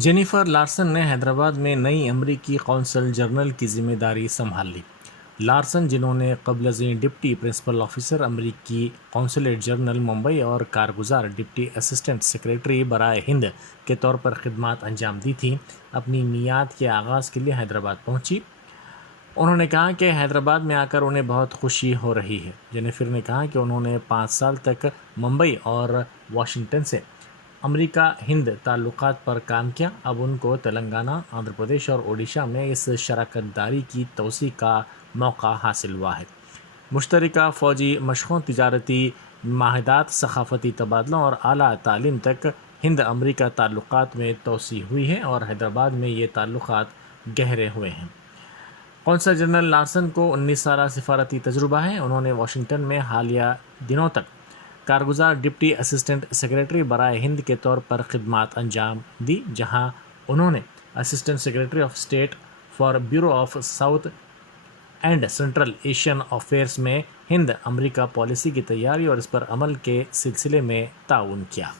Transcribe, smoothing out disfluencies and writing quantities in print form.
Jennifer Larsen ने हैदराबाद में नई अमरीकी कौंसल जनरल की जिम्मेदारी संभाल ली। लार्सन, जिन्होंने क़ब्ल डिप्टी प्रिंसिपल ऑफिसर अमरीकी कौंसलेट जनरल मुंबई और कारगुजार डिप्टी असिस्टेंट सेक्रेटरी बराए हिंद के तौर पर खिदमत अंजाम दी थी, अपनी मियाद के आगाज़ के लिए हैदराबाद पहुंची। उन्होंने कहा कि हैदराबाद में आकर उन्हें बहुत खुशी हो रही है। जेनिफर ने कहा कि उन्होंने 5 साल तक मुंबई और वाशिंगटन से अमेरिका हिंद ताल्लुकात पर काम किया। अब उनको तेलंगाना, आंध्र प्रदेश और ओडिशा में इस शराकत दारी की तोसी का मौका हासिल हुआ है। मुश्तरका फ़ौजी मशक़ों, तिजारती माहिदात, सक़ाफ़ती तबादलों और आला तालीम तक हिंद अमेरिका ताल्लुकात में तोसी हुई है और हैदराबाद में ये ताल्लुकात गहरे हुए हैं। कौंसल जनरल लार्सन को 19 साला सिफारती तजुर्बा है। उन्होंने वाशिंगटन में हालिया दिनों तक कारगुजार डिप्टी असिस्टेंट सेक्रेटरी बराए हिंद के तौर पर खिदमत अंजाम दी, जहां उन्होंने assistant secretary of state for bureau of south and central Asian affairs में हिंद अमेरिका पॉलिसी की तैयारी और इस पर अमल के सिलसिले में ताउन किया।